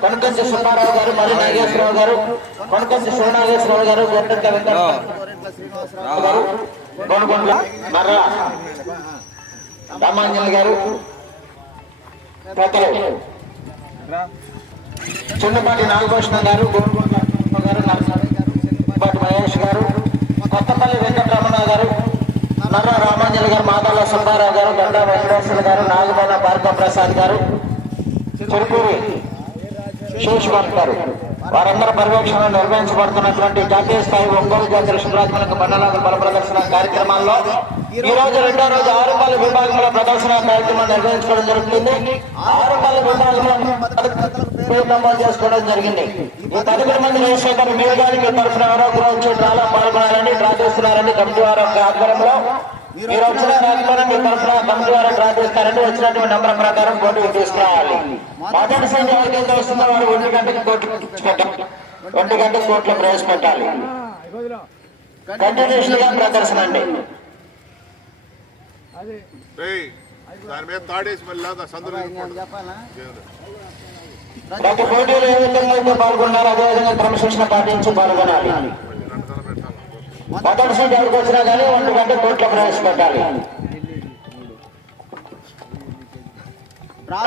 కొనకొంచి సుబ్బారావు గారు మరి నాగేశ్వరరావు గారు కొనకొంచి శివనాగేశ్వరరావు గారు గొడ్డంక వెంకట గారు గొనుగొండ్ల మర్ర రామాంజన్ గారు పెద్దలు చుండపాటి నాగభూషణ గారు గోల్కొండ గారు నరసింహ మహేష్ గారు కొత్తపల్లి వెంకటరమణ గారు నర్ర రామాంజలి గారు మాదాల సుబ్బారావు గారు గండా వెంకటేశ్వర గారు నాగబాల భార్గవ ప్రసాద్ గారు చెరుకూరి శేషబాబు గారు వారందరూ పర్యవేక్షణ నిర్వహించబడుతున్నటువంటి జాతీయ స్థాయి ఒంగోలు జాతీయ శుభ్రాత్మక మండలాల బల ప్రదర్శన కార్యక్రమాల్లో ఈ రోజు రెండో రోజు ఆరుపల్లి విభాగంలో ప్రదర్శన కార్యక్రమం నిర్వహించుకోవడం జరుగుతుంది. ఆరుపల్లి విభాగంలో నమోదు చేసుకోవడం జరిగింది. ఈ తదుపరి మంది రేషేఖర్ మీరు గారికి తరఫున ఎవరో డ్రాలో పాల్గొనాలని డ్రా చేస్తున్నారని కమిటీ వారి ఆధ్వర్యంలో మీరు వచ్చిన రాకపోయినా మీ తరఫున కమిటీ వారు డ్రా చేస్తారని వచ్చినటువంటి నెంబర్ ప్రకారం పోటీకి తీసుకురావాలి మొదటి సంఖ్య ఎవరికైతే వస్తుందో వారు ఒంటి గంటకి కోర్టు పెట్టాలి ఒంటి గంటకి కోర్టులో ప్రవేశపెట్టాలి. కంటిన్యూషన్గా ప్రదర్శన అండి. రేయ్, దాని మీద తాడేసి మళ్ళీ ప్రతి పోటీలో ఏ విధంగా అయితే పాల్గొన్నారో అదే విధంగా క్రమశిక్షణ పాటించి పాల్గొనాలి. మొదటి సీట్ ఎవరికి వచ్చినా కానీ ఒంటి గంట కోర్టులో ప్రవేశపెట్టాలి.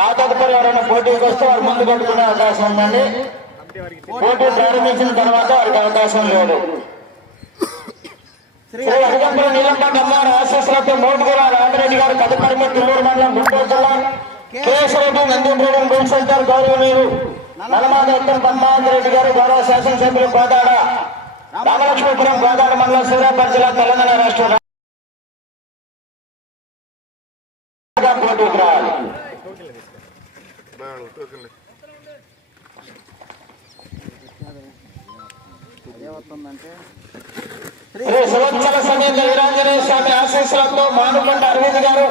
ఆ తదుపరి ఎవరైనా పోటీకి వస్తే వారు ముందు పెట్టుకునే అవకాశం ఉందండి. పోటీ ప్రారంభించిన తర్వాత వారికి అవకాశం లేదు. శ్రీ అడిగంపల నీలంపల్లి అమ్మారు ఆశీస్సులతో మోటుగుల రామరెడ్డి గారు తదుపరి తిల్లూరు మండలం గుంటూరు జిల్లా కేశరెడ్డి నందింపూడెం గోల్ సెంటర్ మీరు నల్లమాద ఉత్తమ్ పద్మావతి గారు గౌరవ శాసనసభ్యులు కోదాడ రామలక్ష్మీపురం గోదావరి మండలం సూర్యాపేట జిల్లా తెలంగాణ రాష్ట్రం పోటీకి రావాలి శ్రీ సంవత్సర సమేత వీరాంజనేయ స్వామి ఆశీస్సులతో మానుకొండ అరవింద్ గారు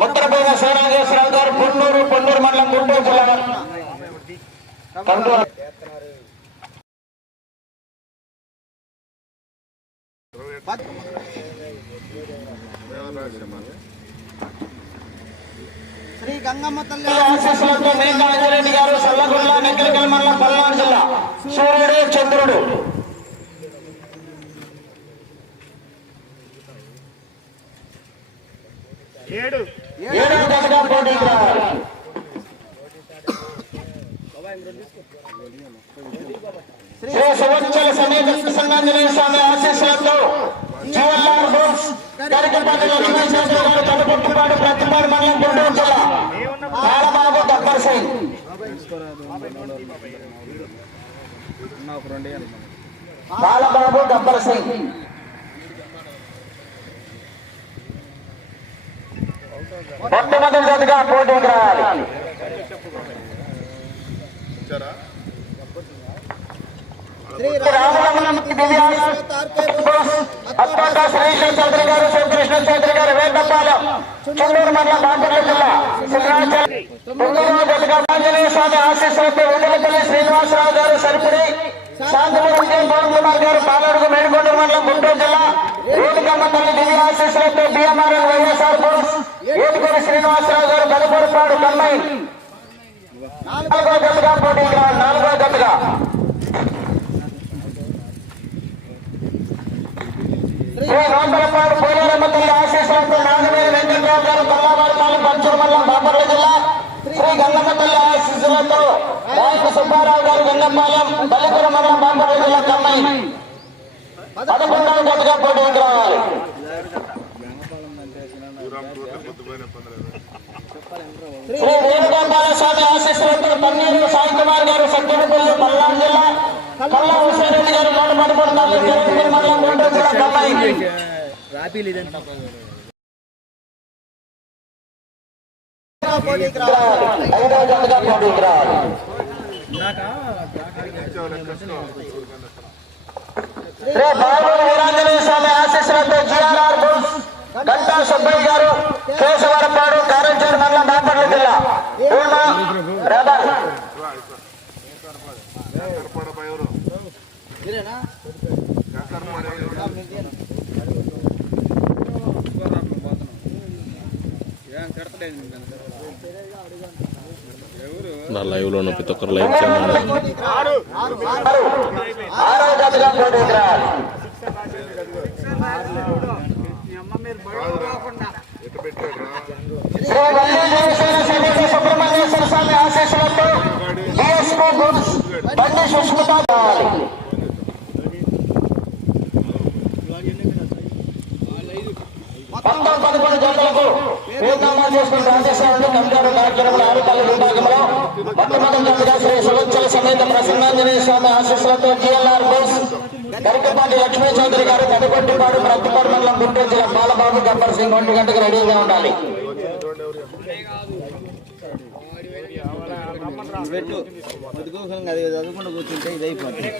ముద్రపోయిన శ్రీరాజేశ్వరరావు గారు పొన్నూరు పొన్నూరు మండలం గుంటూరు జిల్లా. శ్రీ గంగమ్మ తల్లి ఆశీస్సులతో మేఘాంజరెడ్డి గారు సల్లగుండ్ల నెక్కలికల్ మండలం పల్నాడు జిల్లా. సూర్యుడు చంద్రుడు. ఏడు. ఏడవ దశగా పోటీకి రావాలి శ్రీ సంవత్సర సమేత సంగాంజనేయ స్వామి ఆశీస్సులతో జీవన్లాల్ బోస్ గరికపల్లి లక్ష్మీశాస్త్రి గారు ప్రతిపాడు మండలం గుంటూరు జిల్లా బాలబాబు గబ్బర్ సింగ్ బాలబాబు గబ్బర్ సింగ్ మొట్టమొదటి జతగా పోటీకి రావాలి శ్రీ శ్రీకృష్ణ చౌదరి గారు శ్రీకృష్ణ చౌదరి గారు వేటపాలెం చుండూరు మండలం బాపట్ల జిల్లా సింహాచలం స్వామి ఆశీస్సులతో వెంకటపల్లి శ్రీనివాసరావు గారు సరిపడి శాంతిపురం కె. పవన్ కుమార్ గారు పాలడుగు మేడికొండ మండలం గుంటూరు జిల్లా ఏడుకమ్మ తల్లి దివ్య ఆశీస్సులతో బిఎంఆర్ఎల్ వైఎస్ఆర్ బోస్ ఏడుకొని శ్రీనివాసరావు గారు బలపొరపాడు కమ్మాయి నాలుగో జతగా పోటీకి నాలుగో జతగా శ్రీ రాంబలపాడు పోలేరమ్మ తల్లి ఆశీస్సులతో నాగవేలి వెంకట్రావు గారు పల్లావారి తాలూకు పంచూరు మండలం జిల్లా శ్రీ గంగమ్మ తల్లి ఆశీస్సులతో రాయకు సుబ్బారావు గారు గంగపాలెం పల్లెపురం మండలం బాపట్ల జిల్లా కమ్మాయి పదకొండవ జతగా పోటీకి రావాలి. శ్రీ వేణుగోపాల స్వామి ఆశీస్సులతో పన్నీరు సాయి కుమార్ గారు సత్యనపల్లి పల్నాడు జిల్లా కల్లా హుసేరెడ్డి గారు నూట పదమూడు తాలూకు జగన్పల్లి శ్రీ వీరాంజనేయ స్వామి ఆశీస్సులతో జిఆర్ఆర్ గంటా సుబ్బయ్య గారు కేశవరపాడు కారంచేరు మండలం బాపట్ల జిల్లా. పూర్ణ కనపడపై ఎవరు నా లైవ్లో ఉన్న ప్రతి ఒక్కరు లైక్ చేయమని ఆరు ఆరో జతగా పోటీకి రావాలి ఎట్టు పెట్టాడు రా శ్రీ వల్లీశ్వర సమేత సుబ్రహ్మణ్యేశ్వర స్వామి ఆశీస్సులతో డిఎస్పీ గుడ్స్ బండి సుష్మిత కావాలి మొత్తం పదకొండు జతలకు వీరునామా చేసుకుని రాజేశ్వరంలో కంప్యూటర్ కార్యక్రమంలో ఆరుపల్లి విభాగంలో మొట్టమొదటి జతగా శ్రీ సులోచల సమేత ప్రసన్నాంజనేయ స్వామి ఆశీస్సులతో జిఎల్ఆర్ బోస్ గరికపాటి లక్ష్మీ చౌదరి గారు తడికొట్టిపాడు ప్రతిపాడు మండలం గుంటూరు జిల్లా బాలబాబు గబ్బర్ సింగ్ ఒంటి గంటకు రెడీగా ఉండాలి. పెట్టు బతుకోసం కూర్చుంటే ఇది అయిపోతుంది